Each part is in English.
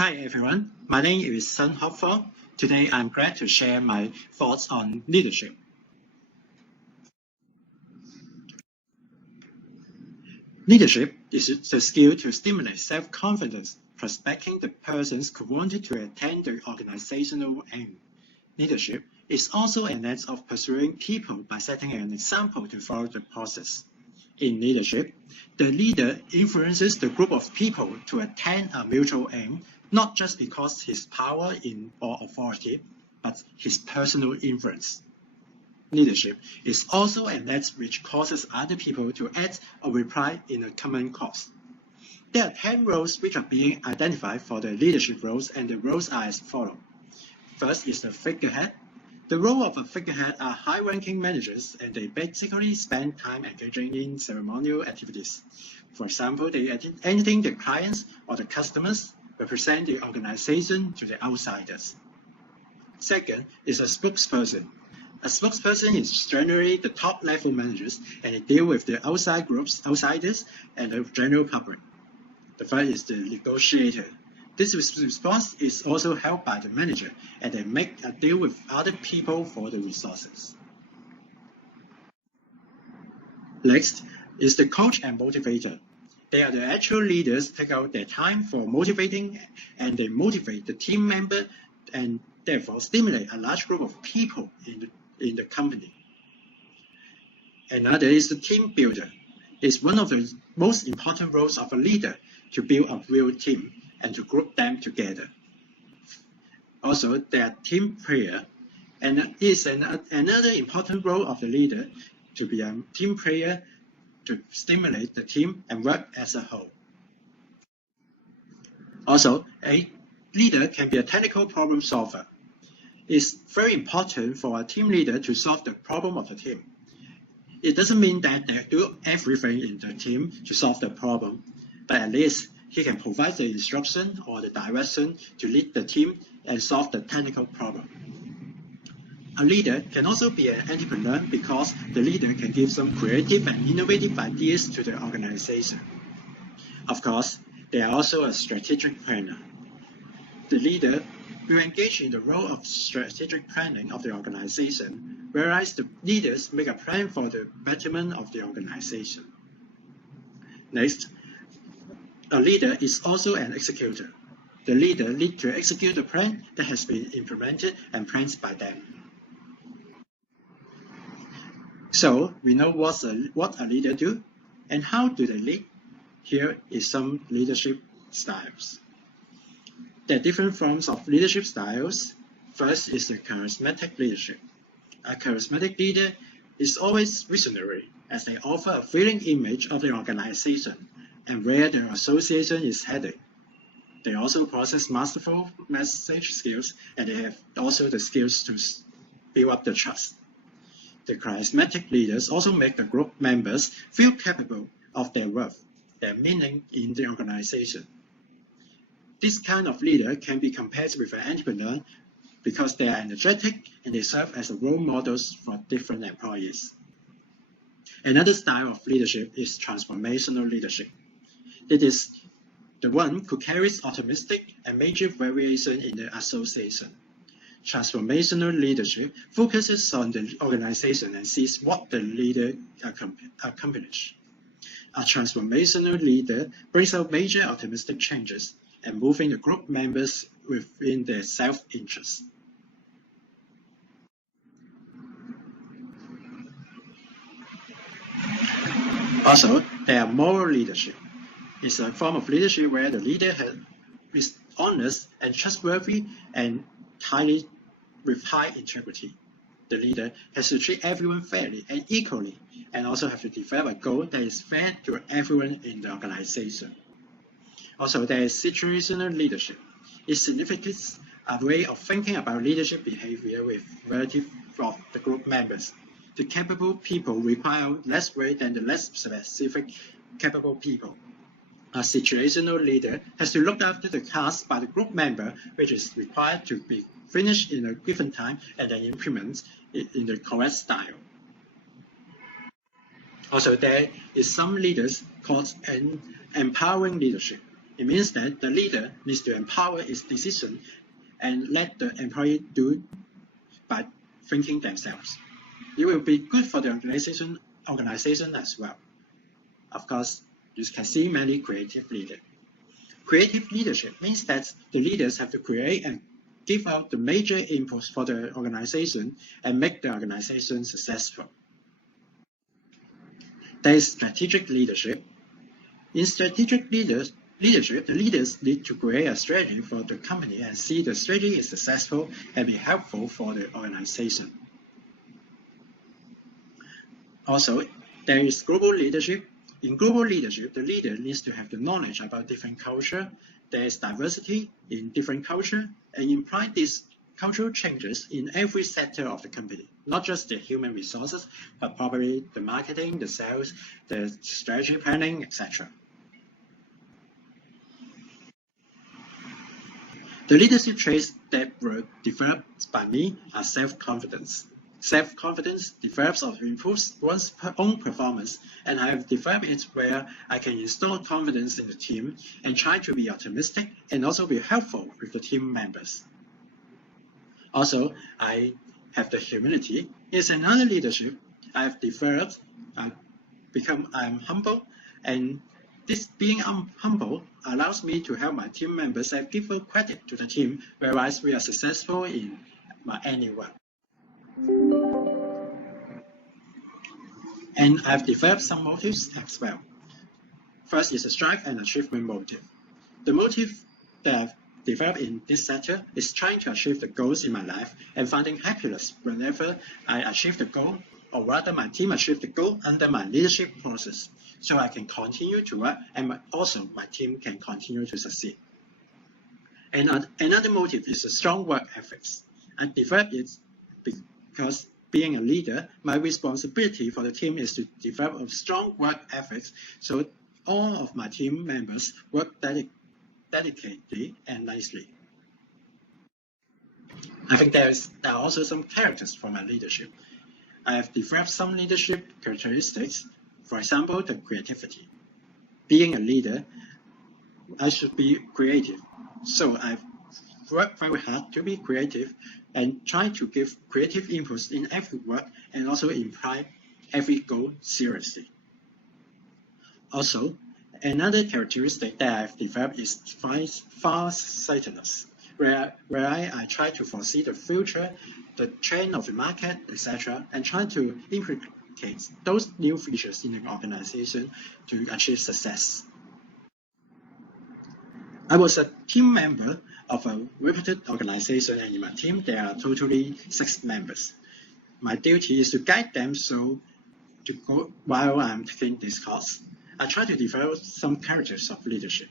Hi everyone, my name is Sun Hopful. Today I'm glad to share my thoughts on leadership. Leadership is the skill to stimulate self-confidence, prospecting the persons who wanted to attain the organizational aim. Leadership is also an act of pursuing people by setting an example to follow the process. In leadership, the leader influences the group of people to attain a mutual aim, not just because his power or authority, but his personal influence. Leadership is also an act which causes other people to act or reply in a common cause. There are 10 roles which are being identified for the leadership roles, and the roles are as follows. First is the figurehead. The role of a figurehead are high-ranking managers, and they basically spend time engaging in ceremonial activities. For example, they entertain the clients or the customers, represent the organization to the outsiders. Second is a spokesperson. A spokesperson is generally the top-level managers, and they deal with the outside groups, outsiders, and the general public. The third is the negotiator. This response is also held by the manager, and they make a deal with other people for the resources. Next is the coach and motivator. They are the actual leaders take out their time for motivating, and they motivate the team member and therefore stimulate a large group of people in the company. Another is the team builder. It's one of the most important roles of a leader to build a real team and to group them together. Also, they are team player, and it is another important role of the leader to be a team player to stimulate the team and work as a whole. Also, a leader can be a technical problem solver. It's very important for a team leader to solve the problem of the team. It doesn't mean that they do everything in the team to solve the problem, but at least he can provide the instruction or the direction to lead the team and solve the technical problem. A leader can also be an entrepreneur because the leader can give some creative and innovative ideas to the organization. Of course, they are also a strategic planner. The leader will engage in the role of strategic planning of the organization, whereas the leaders make a plan for the betterment of the organization. Next, a leader is also an executor. The leader needs to execute the plan that has been implemented and planned by them. So we know what a leader do and how do they lead. Here is some leadership styles. There are different forms of leadership styles. First is the charismatic leadership. A charismatic leader is always visionary, as they offer a thrilling image of the organization and where the association is heading. They also possess masterful message skills, and they have also the skills to build up the trust. The charismatic leaders also make the group members feel capable of their worth, their meaning in the organization. This kind of leader can be compared with an entrepreneur because they are energetic and they serve as role models for different employees. Another style of leadership is transformational leadership. It is the one who carries optimistic and major variation in the association. Transformational leadership focuses on the organization and sees what the leader accomplishes. A transformational leader brings out major optimistic changes and moving the group members within their self-interest. Also, there are moral leadership. It's a form of leadership where the leader is honest and trustworthy and with high integrity. The leader has to treat everyone fairly and equally, and also have to develop a goal that is fair to everyone in the organization. Also, there is situational leadership. It signifies a way of thinking about leadership behavior with relative of the group members. The capable people require less weight than the less specific capable people. A situational leader has to look after the task by the group member, which is required to be finished in a given time and then implement it in the correct style. Also, there is some leaders called an empowering leadership. It means that the leader needs to empower its decision and let the employee do by thinking themselves. It will be good for the organization as well. Of course, you can see many creative leaders. Creative leadership means that the leaders have to create and give out the major inputs for the organization and make the organization successful. There is strategic leadership. In strategic leadership, the leaders need to create a strategy for the company and see the strategy is successful and be helpful for the organization. Also, there is global leadership. In global leadership, the leader needs to have the knowledge about different culture. There is diversity in different culture, and imply these cultural changes in every sector of the company, not just the human resources, but probably the marketing, the sales, the strategy planning, etc. The leadership traits that were developed by me are self-confidence. Self-confidence develops or improves one's own performance, and I have developed it where I can install confidence in the team and try to be optimistic and also be helpful with the team members. Also, I have the humility. It's another leadership I have developed. I'm humble, and this being humble allows me to help my team members and give full credit to the team, whereas we are successful in any work. And I've developed some motives as well. First is a strive and achievement motive. The motive that I've developed in this sector is trying to achieve the goals in my life and finding happiness whenever I achieve the goal, or rather my team achieve the goal under my leadership process, so I can continue to work and also my team can continue to succeed. And another motive is a strong work ethics. I developed it because being a leader, my responsibility for the team is to develop a strong work ethics so all of my team members work dedicatedly and nicely. I think there are also some characters for my leadership. I have developed some leadership characteristics, for example, the creativity. Being a leader, I should be creative. So I've worked very hard to be creative and try to give creative inputs in every work and also imply every goal seriously. Also, another characteristic that I've developed is far-sightedness, where I try to foresee the future, the trend of the market, etc., and try to implicate those new features in the organization to achieve success. I was a team member of a reputed organization, and in my team there are totally 6 members. My duty is to guide them while I'm taking this course. I try to develop some characters of leadership.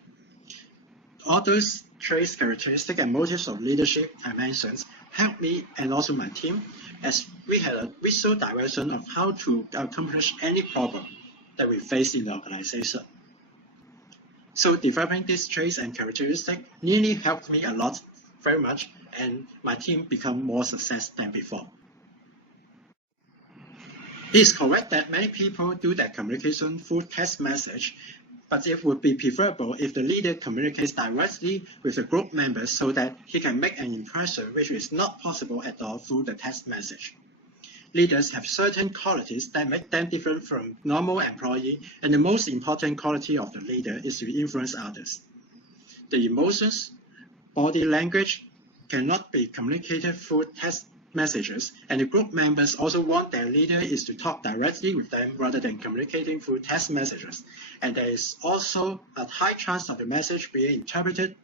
All those traits, characteristics, and motives of leadership I mentioned help me and also my team, as we had a visual direction of how to accomplish any problem that we face in the organization. So developing these traits and characteristics really helped me a lot, very much, and my team become more successful than before. It is correct that many people do their communication through text message, but it would be preferable if the leader communicates directly with the group members so that he can make an impression which is not possible at all through the text message. Leaders have certain qualities that make them different from normal employees, and the most important quality of the leader is to influence others. The emotions, body language cannot be communicated through text messages, and the group members also want their leader is to talk directly with them rather than communicating through text messages. And there is also a high chance of the message being interpreted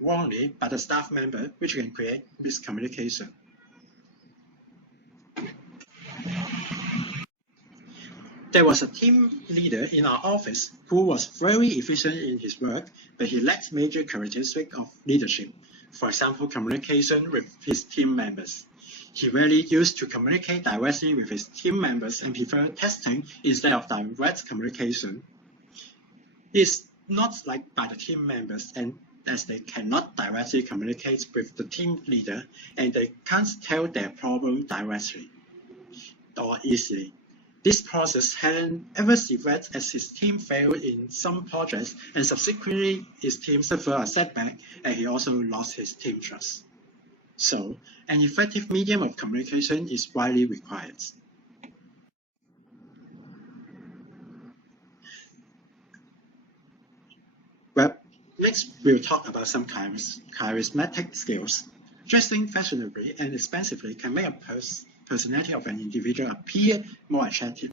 wrongly by the staff member, which can create miscommunication. There was a team leader in our office who was very efficient in his work, but he lacked major characteristics of leadership. For example, communication with his team members. He rarely used to communicate directly with his team members and preferred texting instead of direct communication. It's not liked by the team members, and as they cannot directly communicate with the team leader and they can't tell their problem directly or easily. This process had an adverse effect as his team failed in some projects, and subsequently his team suffered a setback, and he also lost his team trust. So, an effective medium of communication is widely required. Well, next we'll talk about some charismatic skills. Dressing fashionably and expensively can make a personality of an individual appear more attractive.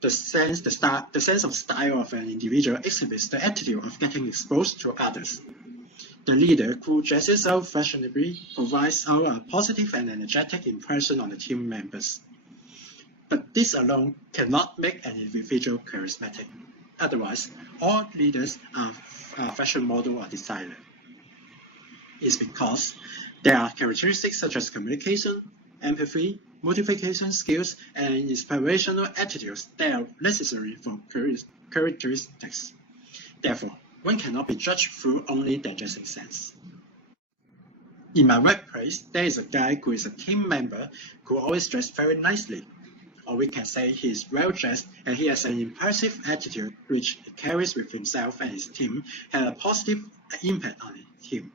The sense of style of an individual exhibits the attitude of getting exposed to others. The leader who dresses out fashionably provides out a positive and energetic impression on the team members. But this alone cannot make an individual charismatic. Otherwise, all leaders are fashion model or designer. It's because there are characteristics such as communication, empathy, motivation skills, and inspirational attitudes that are necessary for characteristics. Therefore, one cannot be judged through only their dressing sense. In my workplace, there is a guy who is a team member who always dresses very nicely. Or we can say he is well dressed and he has an impressive attitude which he carries with himself and his team, had a positive impact on the team.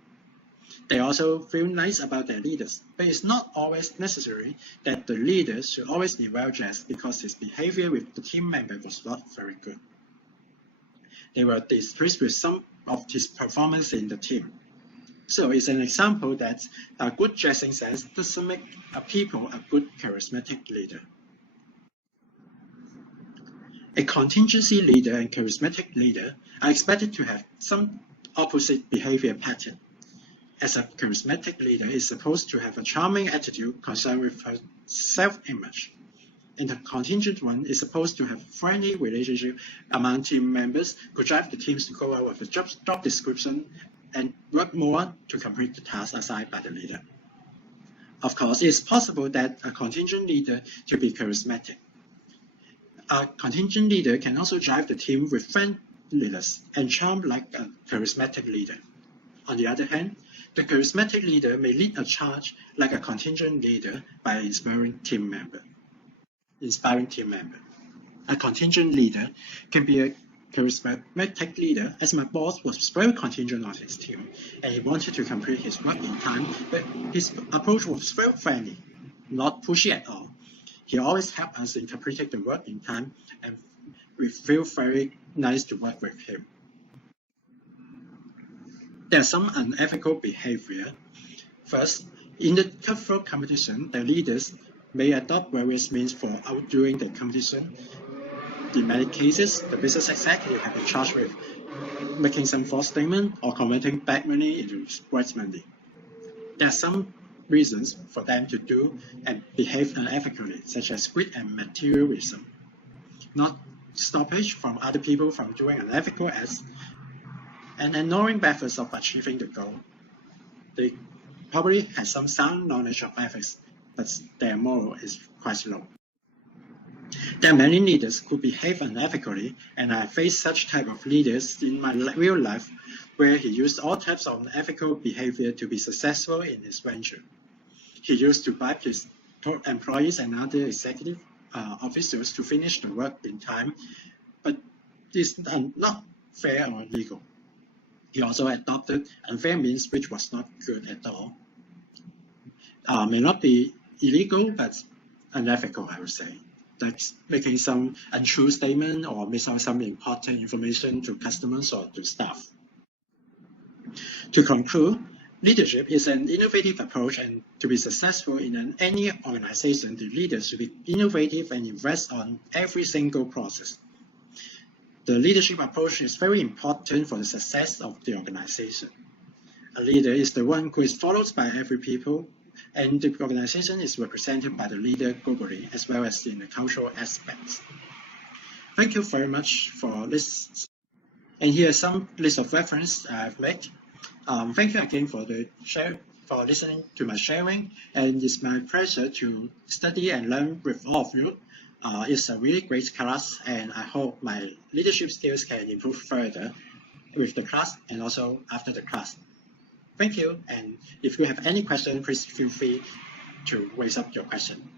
They also feel nice about their leaders, but it's not always necessary that the leader should always be well dressed because his behavior with the team member was not very good. They were displeased with some of his performance in the team. So it's an example that a good dressing sense doesn't make a people a good charismatic leader. A contingency leader and charismatic leader are expected to have some opposite behavior pattern. As a charismatic leader is supposed to have a charming attitude concerned with her self-image, and the contingent one is supposed to have a friendly relationship among team members who drive the teams to go out with a job description and work more to complete the task assigned by the leader. Of course, it is possible that a contingent leader to be charismatic. A contingent leader can also drive the team with friendliness and charm like a charismatic leader. On the other hand, the charismatic leader may lead a charge like a contingent leader by inspiring team member. A contingent leader can be a charismatic leader, as my boss was very contingent on his team and he wanted to complete his work in time, but his approach was very friendly, not pushy at all. He always helped us in completing the work in time, and we feel very nice to work with him. There are some unethical behavior. First, in the cutthroat competition, the leaders may adopt various means for outdoing the competition. In many cases, the business executive have been charged with making some false statement or converting bad money into white money. There are some reasons for them to do and behave unethically, such as greed and materialism. Not stoppage from other people from doing unethical acts, and ignoring methods of achieving the goal. They probably have some sound knowledge of ethics, but their moral is quite low. There are many leaders who behave unethically, and I face such type of leaders in my real life, where he used all types of unethical behavior to be successful in his venture. He used to bribe his employees and other executive officials to finish the work in time, but this is not fair or legal. He also adopted unfair means which was not good at all. May not be illegal, but unethical, I would say. That's making some untrue statement or missing some important information to customers or to staff. To conclude, leadership is an innovative approach, and to be successful in any organization, the leaders should be innovative and invest on every single process. The leadership approach is very important for the success of the organization. A leader is the one who is followed by every people, and the organization is represented by the leader globally as well as in the cultural aspects. Thank you very much for this. And here are some list of references I've made. Thank you again for listening to my sharing, and it's my pleasure to study and learn with all of you. It's a really great class, and I hope my leadership skills can improve further with the class and also after the class. Thank you, and if you have any question, please feel free to raise up your question.